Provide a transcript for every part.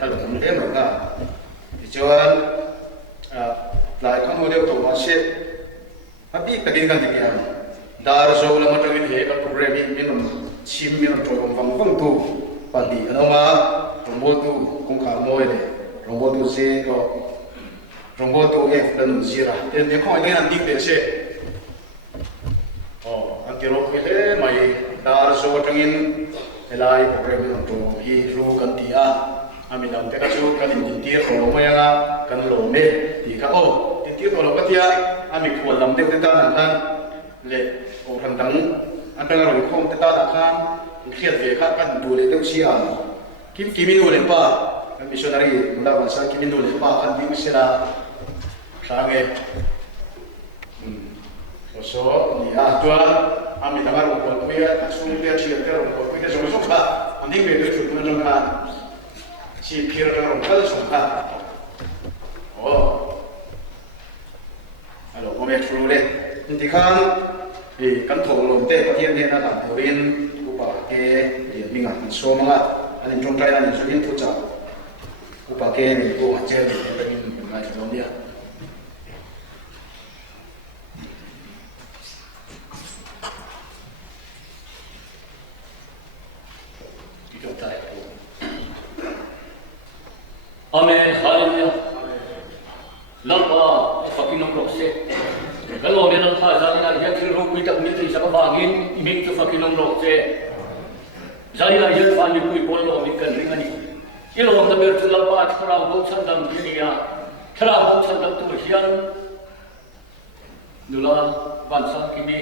alung em nga chuan lại con model to ma se abi kadin kan ti am dar zo la ma tawin he ka programming min chim min to vang vang tu pali anoma rombo tu kong kha moi le rombo tu se ko rombo tu e dan zira ten ne khoi ne an dik de se an ti ro ke le mai dar zo tangin elai programming to hi ru kan ti a ami lam te ka chu kan in ti ro ma ya kan lo me ti ka o ti ti lo ka tia ami khol lam te ta na kan le o ran dang an ta ro khom te ta na kan khiat ve kha kan du le te sia kim kiminu le pa missionary mula bansa kiminu le pa kan di sira khange so ni a tua ami ta ro ko ya su te chi te ro ko te so so ka andi me de chu na jong ka chi phir ra ro ka so ka o alo ko me tru le ti khan kan thong lo te pathian ne na ta thorin upa ke mi nga so ma anh trong trai anh sẽ biết thu chặt của bà kia thì cô hạt chơi thì mình lại chỉ nói đi à cái trong trai Amen Hallelujah lâm ba fucking nông lộc xe cái lò bên ông thà ra là hiện cái rung quy tập như thế sao các bạn in mình cho fucking nông lộc xe Jadi lah yang paling kui polo ikan ringan ini. Ilmu tak bertulabat kerana bangsa dalam dunia, kerana bangsa dalam Tuhan. Dulu bangsa kini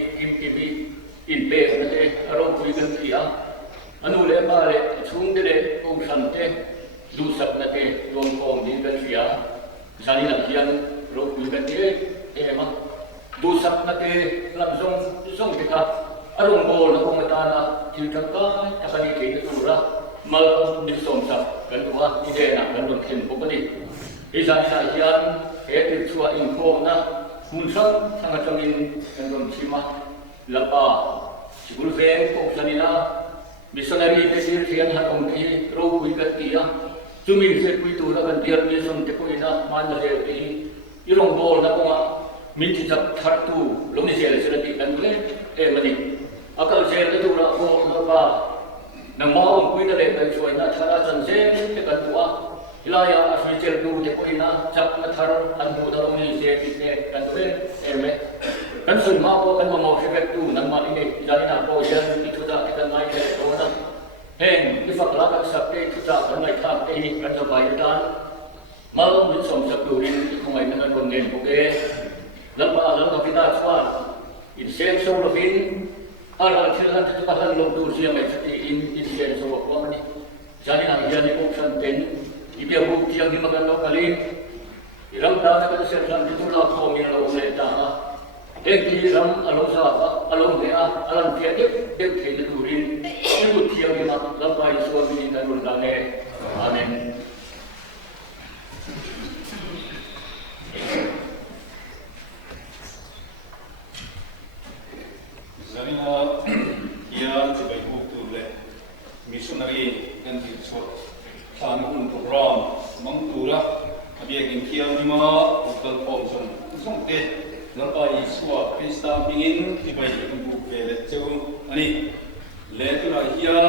impe nanti arok kui gantia. Anu lebar sungguh bangsa nanti dusak nanti don kong di gantia. Jadi lah yang arok kui gantia. Emang dusak nanti labzong kita. Arung bol na kumatana tilkang ka takani kay natura mal disom sa kanwa idena kanun ken pokani isa yan etil chua info na hunsan sangatangin kanun sima lapa siguro ven ko sanina missionary desir sian hatong ki ro kuigatia tumin se kuitura kan diar mission te ko ina manale ti irong bol na ko minti sa thartu lomni sel serati kanule mani akal share itu orang apa nang mau kui na le kai suai na thara chan se te kan tua hilaya asli share tu te koi na chak na thar an mu da ni se ti te kan tu me kan sun ma ko kan mo se tu nang ma ni jani na ko yan itu da kan mai ke to na hen ifak la ka sak te tu ta kan mai tha te ni kan sa bai dan mal min som sak tu rin ko mai na kon nen ko ke lapa ka pita swa in sen so lo fin Aral silakan satu pasal lomdur siang seperti insiden sebuah kami. Jadi nak jadi option ten, ibu bukti yang dimakan kali. Iram dah nak sesuatu itu lah kami lalu saya dah. Iram alon sah, alon dia, alon dia dia dia turin. Ibu tiang dimakan lambai suami dan undangnya. Amin. Zarina ia sebagai bukti le missionary kan itu tangan program mengtura dia ingin kia lima untuk pomson songte lampai suap pesta ingin sebagai bukti le tu ani le tu lah ia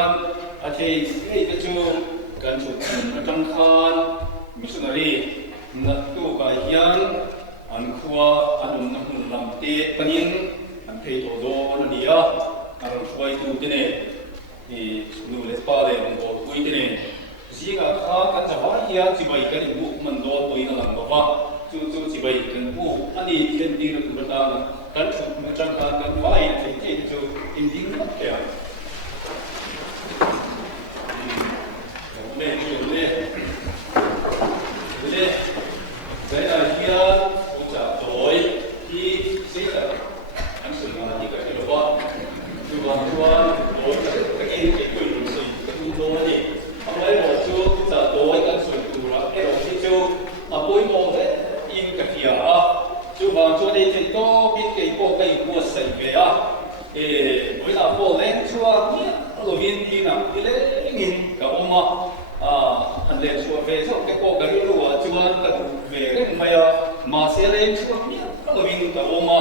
ada itu kan tu macam kan missionary nak tu kajian angkua anu nak lamte pening Pei to do na dia aron suai tu dine ni nu le pa de ngo kui dine siga kha kan jawa ia sibai kan bu man do toi na lang ba chu sibai kan bu ani ken ti ru ta kan chu ma chang kan vai te te chu inding na ya le saya dia ucap doi ki sita Tuan doi cái quyền lực sự cái đôi gì ông ấy một chú giờ đôi cái sự tu là cái đồng chí chú bối mồm đấy in cái kia chú vào chú đi thì có biết cái cô cái của sấy về mỗi là cô lên chú lệ chùa về xong cái cô cái lúa chùa cái về cái mà xe lên chùa nhá nó bình cả ôm mà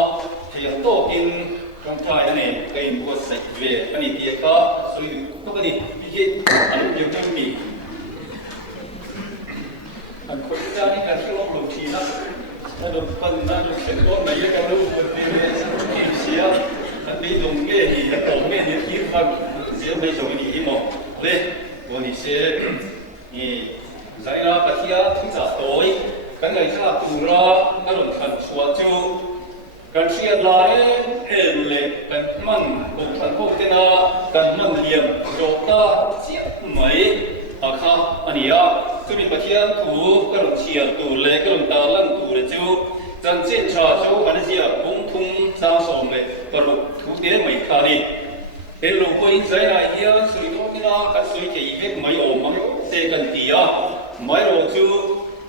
thì tổ kinh trong trai này cái mua sạch về cái này thì có sử dụng cái này cái anh dùng trong mình anhคนที่ได้การที่ลงทีนะถ้าโดนปั้นนะโดนเส้นก้นไหนก็รู้คนนี้ที่เสียอันนี้ลงเงี้ยนี่ตรงเงี้ยนี่คิดว่าเสียไม่ตรงนี้มั้งเลยวันนี้เสียนี่ใจเราปะเทียที่จะโตยกันไงถ้าตัวเราก็ลงทันชัวจูกันเชียร์ลายเล็กกันมันลงทันพวกเจ้ากันมันเลี้ยงโรตาเสียไหมอาคาอันนี้อ่ะก็มีปะเทียถูก็ลงเชียร์ตัวเล็กก็ลงตาลังตัวจูจันเจนชาจูมันเสียบุ้งทุ่งสาวสมเลยกระลุกทุกเดือนไม่ขาดเห็นลงไปใจไหนเฮียสุริโตนี่นะกันสุริเกี่ยไม่ออกมั้งเตะกันตีอ่ะไม่รู้จู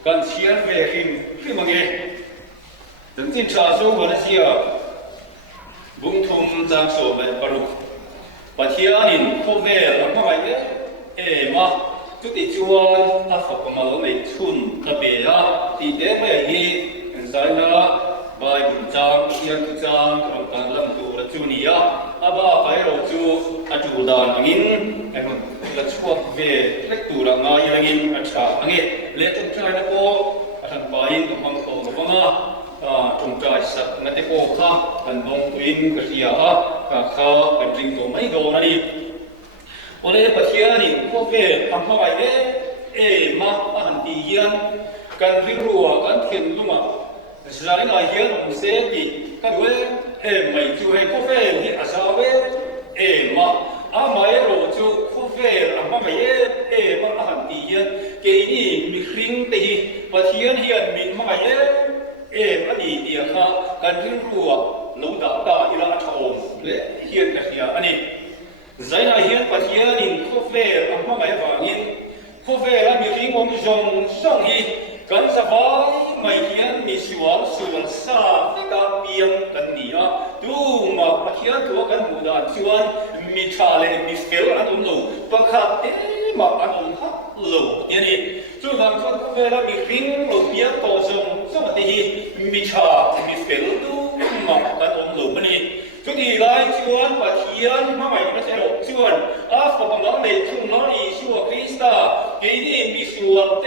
กันเชียร์เวริมคือมังเงี้ยจันเจนชาจูมันเสียบุ้งทุ่งสาวสมเลยกระลุกปะเทียนินโคเวลแล้วก็ไปมาจุดที่ชวนถ้าฝากมาแล้วในชุนทะเบียที่เด็กไม่ฮีใจนะใบบุญจางเชียงจางกรงการลำตัวจูนี่อ่ะอาบ้าไปเราจูอาจูดานงินไอ้คนละชวกเวเล็กตัวงายงินอาชาอังเงี้ยเลี้ยงใจนะโก้อาจารย์ไปกับมังกรกับมังจงใจสักนัดโก้ข้ากันลงตัวอินกับเสียฮะข้าเป็นจริงตัวไม่โดนนะดิวันนี้ปะเทียนี่พวกเวทำเข้าไปมาอาหารตีเย็นกันริรัวกันเทียนลุ่มสายนายเย็นเสียดีกันเวไม่ช่วยพวกเวที่อาสาเวมาไม่รู้จูพวกเวทำไม่มาอาหารตีเย็นเกี่ยนี่มีคริ่งตีปะเทียนเฮียนมีไม่มันดีเดียวค่ะกันริรัวลูดาตาอิราชองและเฮียนกันเฮียอันนี้ใจนายเฮียนปะเทียนินพวกเวทำไม่ฟังยินพวกเวลามีทิ้งวงจงส่งอีกันสบายไม่เทียนมีสวนซาที่กาเปียงกันนี่อ่ะดูมาปะเทียนตัวกันหมู่ดานสวนมีชาเลมีสเกลอันนู้นประคับมาอันนู้นฮัลโหลอย่างนี้ส่วนบางคนพวกเวลามีทิ้งลูกเมียโตจงสมัติมีชามีสเกลดูมาอันนู้นมันนี่จุดที่ไรชวนปะเทียนมาใหม่ไม่ใช่หรอกชวนฝากน้องเด็กทุ่งน้องอีชัวคริสตาเกี่ยนี่มีส่วนเต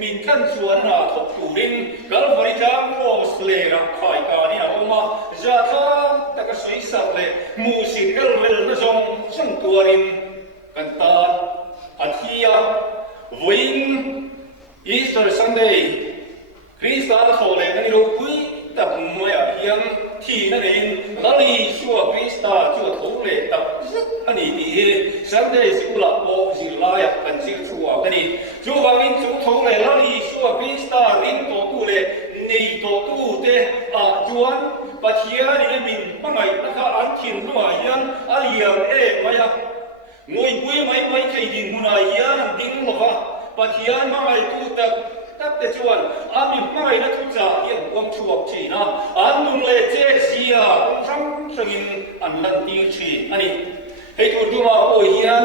มีขั้นส่วนทบทวนกัลฟาริจามโรสเลรักไข่กานี่เอามาจะทำแต่ก็สวยสักเลยมูสิกัลเวลนจงส่งตัวริมกันตาอาทิยาวินอีสเตอร์ซันเดย์คริสตาโซเลนันนี่รู้คุยแต่เมื่อยังที่นั่นเองนั่นเองชัวคริสตาชัวทุเรศแต่อันนี้ดีสันเดย์สิกุลาโอสิลายกันสิชัวกันนี่ชัวบางอินชัวทุเรศนั่นเองชัวคริสตารินโตตุเลนี่โตตุเตจวนปัจเจียนี่มินปังไงนะคะอันทินหัวยันอาเลียไม่ยากงวยบุยไม่เคยดินหัวยันดิ้งหรอกปัจเจียไม่ตุตับแต่ชวนอันนี้ไม่นะทุกจ่าอย่างความชัวจีนะอันนู้นเลยเจ๊เสียทั้งสกินอันนั้นตีชีอันนี้ให้ทุกดูมาโอ้ยยัน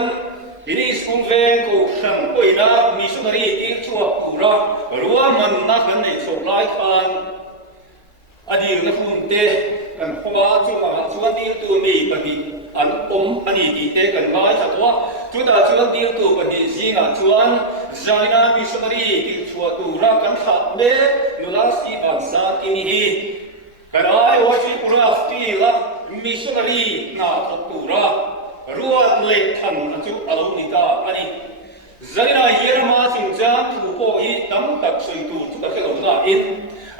ทีนี้สกุลเวงกูช่างโอ้ยนะมีสุนทรีตีชัวกูรักรู้ว่ามันนักกันในโซลายฟันอดีตนักฟุนเตะกันเพราะว่าช่วงที่ตัวมีปฏิอันอันนี้ตีเตะกันมาจากว่าช่วงที่ตัวปฏิสิงห์ช่วงใจน่ามีสุนทรีตีชัวกูรักกันขัดเบนุลาสีบางสากินีกันไอ้ว่าชีกุลาสตีละมีสุนทรีน่าขัดกูรักรัวเล็กทันจุอารมณ์นิตาอันนี้ใจน่าเยี่ยมมาสิงจันถูกโอ้ยตั้งตักสวยตูทุกข์เรื่องน่าอิน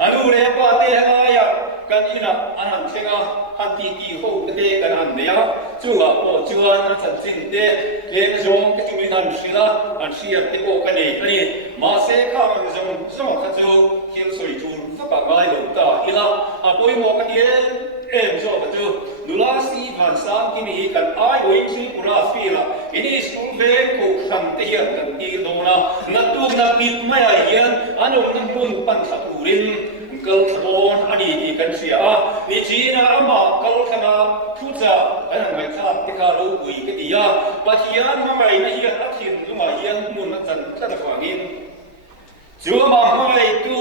อันนู้นเรียกว่าเตะอะไรกันอินะอันนั้นเช่นอันที่เขาเตะกันอันเดียวจู่ว่านั่นสัจจริงเตะเลี้ยงจงก็จะมีนั่นสิละอันเสียที่โอ้กันนี่อันนี้มาเสกข้าวมันจงข้าจู่เขียนสวยจูฟักง่ายลงตาอีละปุยโมกันเองจงข้าจู่นุลาสีพันสามที่มีกันไอ้วิญญาณกุราฟีละอินี่สกุลเวกุขันเตียนกันตีโดนะนัดตูนัดมิดไม่อาเยียนอันนู้นนั่งปุ่นปันสักรินกัลขบอันนี้กันเสียนี่จีน่าอามากัลขนาทุจาอันนั้นไม่ทราบ ka lo ui ke dia pathian ma mai na hian a thin lu ma hian mun na chan tlan khwangin chúa mà mai tu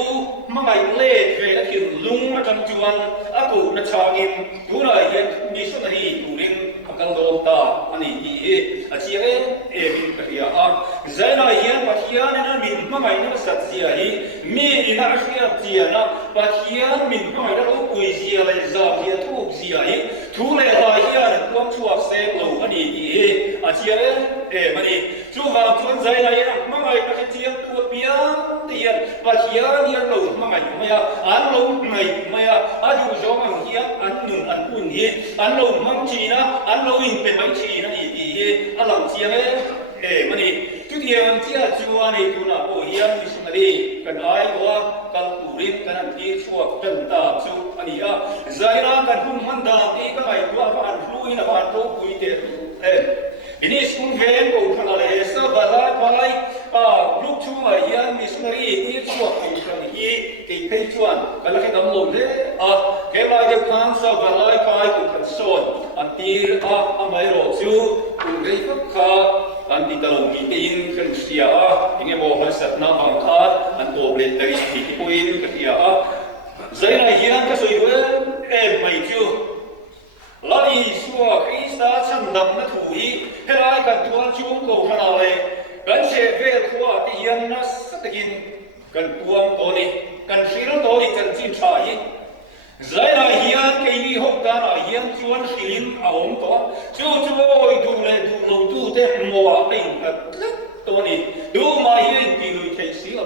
mai lệ về là kiểu lung mà trong chuan á cụ nó chàng im tu là hiện mi xuân này cụ đình cầm đồ ta anh ấy à chị ấy em cái gì à giờ này hiện bắt hiện nên mình mai nó sát gì ấy mi nó sẽ gì à bắt hiện mình mai nó quỳ gì là giờ hiện thu gì ấy thu lệ là hiện quang chuộc xem lâu anh ấy à chị ấy em anh ấy chúa vào chuan giờ này mai nó sẽ chia tu bia tiền và hiền hiền lâu mà ngày anh lâu ngày anh dù cho mà hiền anh nương anh buồn hiền anh lâu mang chi na anh lâu in bên mấy chi na thì anh làm chi ấy mà đi chút tiền chi à chúa này tu na ô hiền như thế này cần ai qua cần tu riêng cần ăn đi chùa cần ta chú anh đi giải ra cần hung hăng đa đi cái này tu anh lui na anh tu vui tiền ini school van ko khala le sa bala pai lúc chu ma yan missionary ni chu ko kan hi ke kai chuan kala ke dam lo le ke la je kan sa bala pai ko kan son an tir amai ro chu kun rei kha an ti talo mi te in kan sia inge mo hal sat na bang kha an to ble tari ti ko in ka tia zaina hian ka soi we mai chu Lari xua Krista chân đậm nó thủ ý thế lại cần tuan chúng cầu khả nào này cần sẽ về khua thì hiện nó rất là kinh cần tuan tổ đi cần sĩ nó tổ đi cần xin trả ý giải là hiện cái gì hốc ta là hiện tuan sĩ linh ống tổ chú ơi đủ lệ đủ lâu đủ thế mùa tình là rất tổ đi đủ mà hiện thì người thấy sĩ lắm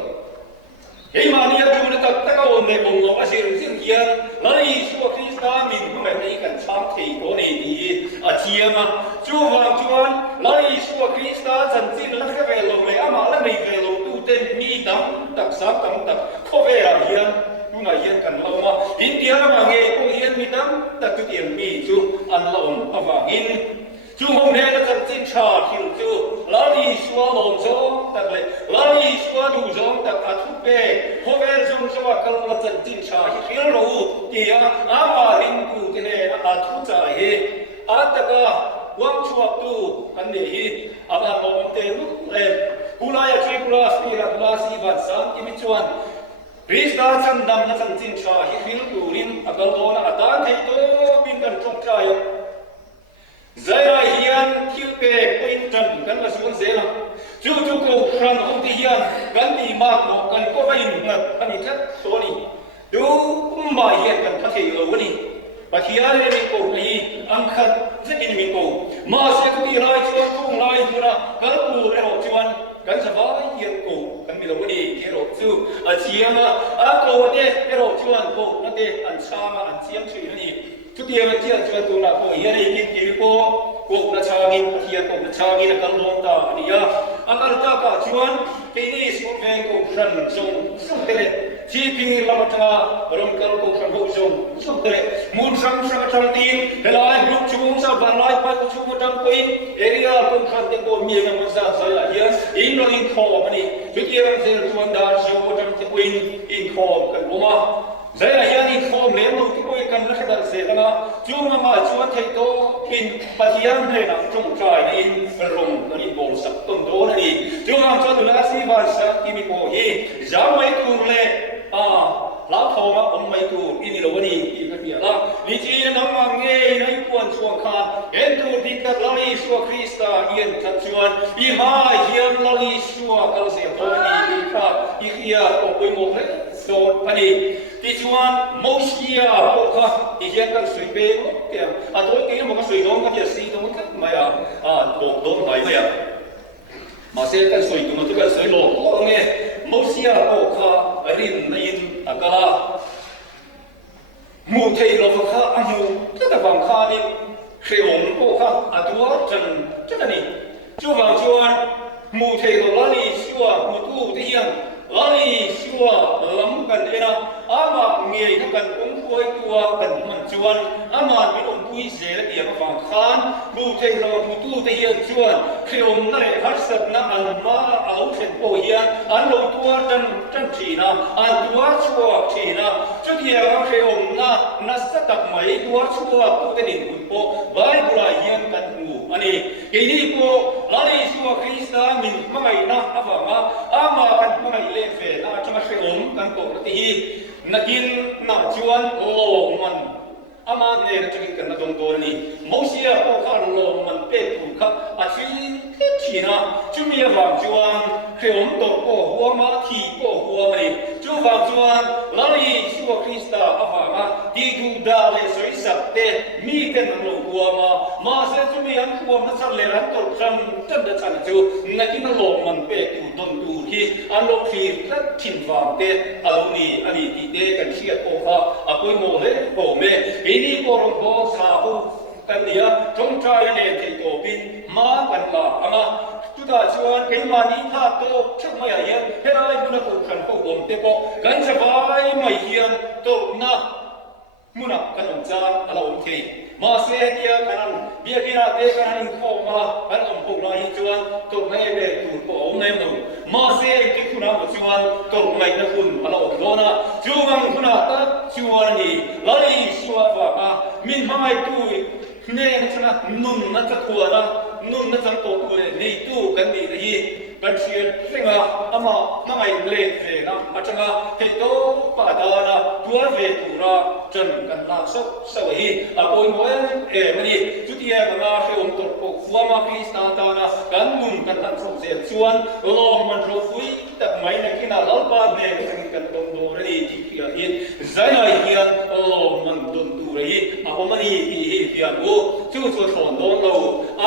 Hei mania tu na tak tak on ne bong lo asir sin hian lai su Krista min ko me nei kan cham thei ko nei ni a chiama chu wang chuan lai su Krista chan chin la ka ve lo le ama la nei ve lo tu ten mi dam tak sam tam tak ko ve a hian tu na hian kan lo ma India ma nge ko hian mi dam tak tu tiam mi chu an lo om awangin chú hôm nay nó thật tin trả hiểu chú lá đi xóa lồng gió đặc biệt lá đi xóa đủ gió đặc biệt thuốc bè hôm nay dùng cho bà con là thật tin trả hiểu rồi thì mà linh cụ cái này thuốc trả hết tất cả quang chuộc tu anh để bạn làm tên lúc em pula ya chơi pula si bạn sáng cái mình chuan Krista chân đam nó thật tin trả hiểu đủ linh agal đó là tan thấy tôi bin cần trong trái Zaira hian kilpe point tan kan la sun zela chu ko kran on ti hian kan ti ma ko kan ko vai na ani that soni du ma hian kan thei lo ni pa hian le ko ni ang khat zekin mi ko ma se ko ti rai chuan tung lai pura kal pu re ho chuan kan sa vai hian ko kan mi lo ni ke ro chu a chiama a ko ne ke ro chuan ko na te an chama an chiam chu ni chút tiền mà chia cho tôi là có hiện nay cái cuộc là cha nghìn hiện cuộc là cha nghìn là cần long ta đi anh ta cả chuan cái này số ven cuộc sân sông sông tele chi phí làm cha rong cần cuộc sân hậu sông tele muốn sang sang tin để lại lúc chúng sao van lại phải chúng một trăm coin area cũng khăn tiền của miền nam sa sai là hiện in rồi in kho mà đi chút tiền sẽ chuan đã số một trăm coin in kho cần mua mà Zai là hiện in form lấy một cái coi cần rất là dễ là chúng mà chuan thấy to in bát hiền hay là trong trái in rồng nó in bồn sập tôn đó này chúng mà cho tụi nó xí vào sa thì mình có gì giá mấy tu lệ lão thầu mà ông mấy tu in đâu đi cái gì là lý trí nó mà nghe nó quan chuông khan em tu đi cái lão Giêsu Krista yên thật chuan im hai hiền lão Giêsu cái gì thôi đi khác ý kia có quên một đấy rồi anh thì chuan Moses bộ kha thì hiện cái suy bê kìa tôi nghĩ một cái suy đó cái gì đó cái mày bộ đó mày mà sẽ cái suy đó nó cái suy lộ nghe Moses bộ kha rin in cái là mù thầy lo kha mù cái là bằng kha đi khi ông bộ kha tôi chân là gì chú vào chuan mù thầy lo đi xua mù tu thì hiện Lari xua lắm cần đây na, ama nghe cái cần cũng quay tua cần mình chuan, ama biết ông quý dễ là điểm vàng khan, bu thầy lo bu tu thầy hiền chuan, khi ông này hát sập na ăn ma áo thệt bồ hiền, ăn lâu tua chân chỉ na, ăn tua chua chỉ na, chút hiền khi ông na sát tập mấy tua chua tu thầy đình bồ, bài bùra hiền cần ngủ อันนี้กีนี่ปูลาลีชัวคริสต์มินมังไงนะอาฟังอามากันมังไงเลเฟนะจะมาเชื่อมกันตัวที่นักกินน่าชวนโลมัน aman ne na ching kan na dong dor ni mosia ko khan lo man pe tu kha a chin ke china chumi wa chuan kreom to ko huwa ma thi ko huwa ma ni chu wa chuan la yi shu krista afa ma ti du da le soi sap te mi ten lo huwa ma se chumi an huwa ma sar le ran to sam tan da chan chu na kin lo man pe tu don tu hi an lo khi ta thin wa te alo ni ani ti te kan chia ko kha a koi mo le ko me ini orang bos sahu kan dia tongcai ne ti to bin ma kan la ama tu da chuan ke ma ni tha to chak mai ya herai guna ko kan ko bom te ko kan sa vai mai hian to na muna kan om cha ala om ke ma se dia kan bia kina te kan ko ma kan om ko la hi chuan to mai be tu ko om ne no ma se ki kuna mo chuan to mai na kun ala om do na chuan kuna ta chuan ni la li chuan wa min mai tu ne chana nun na ta ko na nun na ta ko ko nei tu kan ni hi kan sia singa ama mai le ve na achanga he to pa da na tua ve tu ra chen kan na so so hi a poi mo e mani tu ti ya ma he om to ko wa ma krista ta na kan nun kan tan so se chuan lo man ro fui ta mai na kina lal pa ne kan dong do ri ti ki a in zai ai hian lo man don tu ri a ho mani ti hi hian o chu chu thon don lo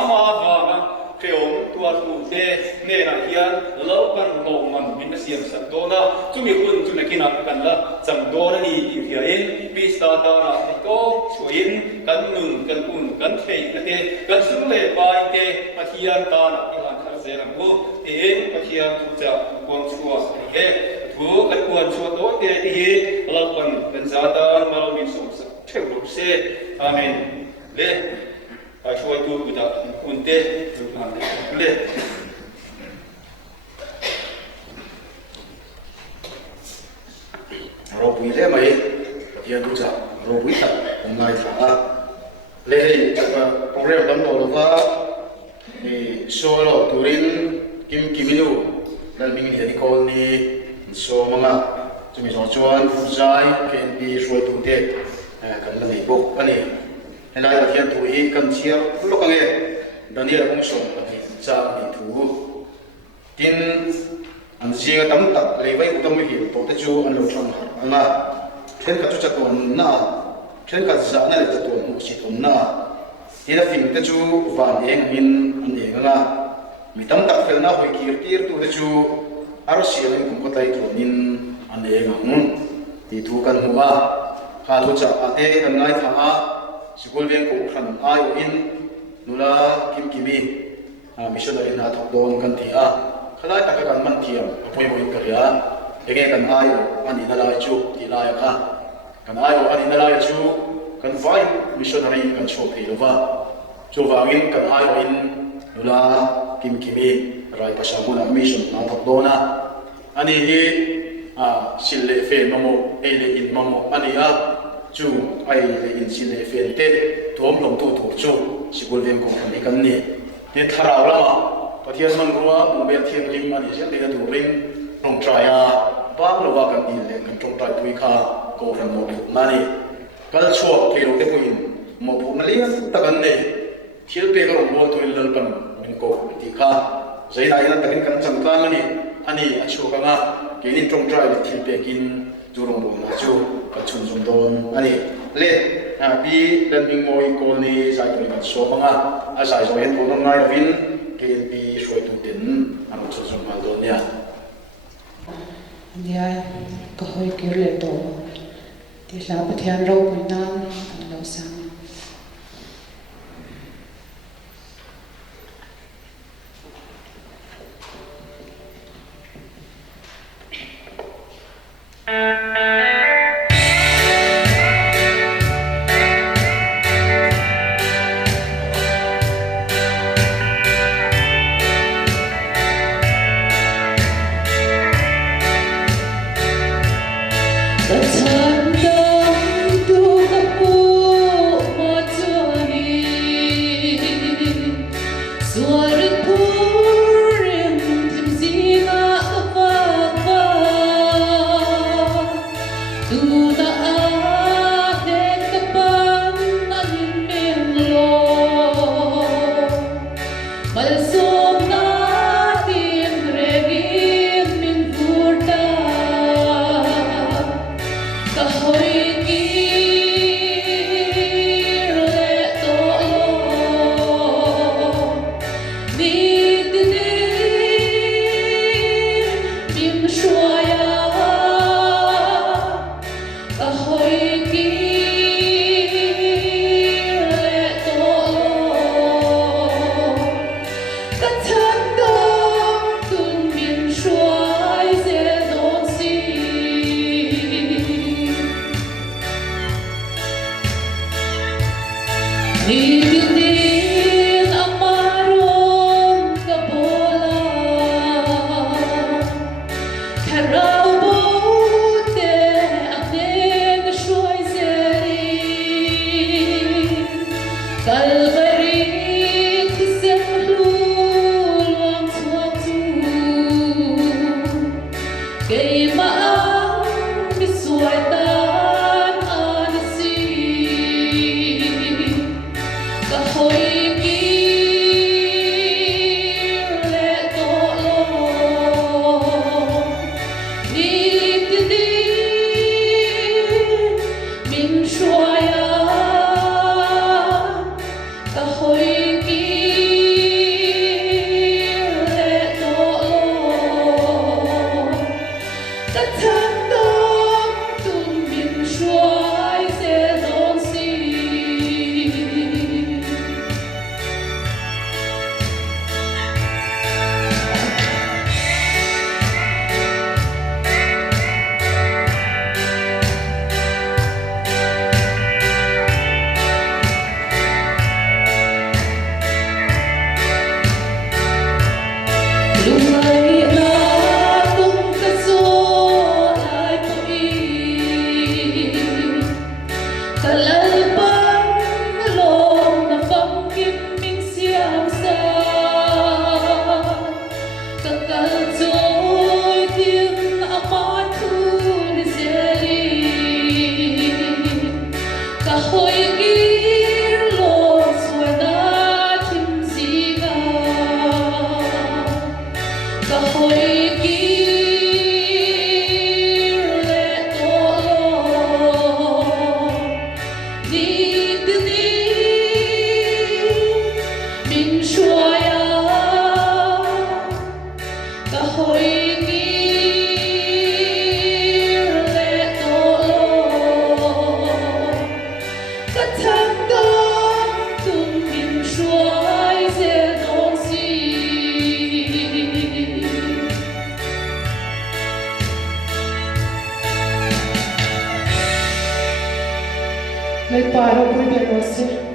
ama va ma kreom tua tu te ne na hian lo kan lo man min siam sak do na chu mi kun chu na kina kan la cham do na ni ti hi in krista ta na ko chuin kan nun kan kun kan thei na te kan sum le bai te a hian ta na ki han khar se ram ko te a hian chu cha kon chua he thu kan kuan chua do te hi lo kan za ta ma lo min sum sak theu lo se amen le aiช่วยดูกุฎาคุณเต้ดูมาเลยเราปุยเล่ไหมเฮียดูจ้ะเราปุยตัดผมนายถาเล่จากโปรแกรมดำโดดว่าโชว์เราตูรินกิมิลูนั่นมีเฮียดิคอลนี่โชว์มั่งอ่ะจะมีสองชวนผู้ชายเคนปีช่วยตูเต้กันละนี่บุกอันนี้ในรายละเอียดตัวอีกันเชียร์ลูกกันเองดันนี่เราคงส่งไปจะมีถูดินอันเชียร์ตั้มตัดเลยไว้อุตมิหิตตัวจูอันเราทำอันน่ะเช่นกับจุดจักรวาลน่ะเช่นกับจานนั่นจะตัวมุสิตนน่ะที่เราฟิงตัวจูวันเองมินอันเองน่ะมีตั้มตัดเฟลน่ะหอยกีร์ตีร์ตัวจูอารมณ์เสียงผมก็ไต่ตัวนินอันเองที่ถูกกันหัวข้ารู้จักอาเต้กันง่ายท่าสกุลเวียงกูขันอายุอินนุลากิมีมิชชันนารีนาทอกโดนกันที่ขณะตักกันมันเทียมพูดพูดกันยาเองกันอายุอันนี้นาลายจูที่ลายกันอายุอันนี้นาลายจูกันไฟมิชชันนารีกันโชว์ที่ลว่าจูวางินกันอายุอินนุลากิมีรายประชาชนมิชชันนาทอกโดนะอันนี้สิเลเฟนมโมเอเลอินมโมอันนี้จูไอเลอินสิเลเฟนเตตัวมลงตัวถูกจูสิบุลเวียงของคนนี้กันเนี่ยเนี่ยทาราวละมาปะเทียนมันรู้ว่าบุเบียเทียนลิมอันนี้เช่นเดียวกับตัวริงตรงใจบ้างหรือว่ากันดีเลยกันตรงใจตุยข้าโกรันโมบุนั่นนี่กันชัวเกี่ยวกับตัวอินโมบุนั่นเลี้ยตะกันเนี่ยเที่ยวเปก็ลงบัวตัวอินเลิศกันมันโกติข้าใจไหนนั่นตะกันกันจังกันมันนี่อันนี้ชัวกันนะกินตรงใจเที่ยวเปกินจูรงบัวนะจูกับชุนจงโดนอันนี้เล่ปีเดินบิงโมอีกคนนี้ใส่ตัวกันโซ่บ้างอาศัยสมัยตัวน้องนายวินเกณฑ์ปีช่วยตัวเด่นอันนั้นชุนจงมาโดนเนี่ยเนี่ยก็ให้เกี่ยวเลยตัวที่เราไปเที่ยวเราไปนั่งเราสั่ง Noi pară, pui de rosse.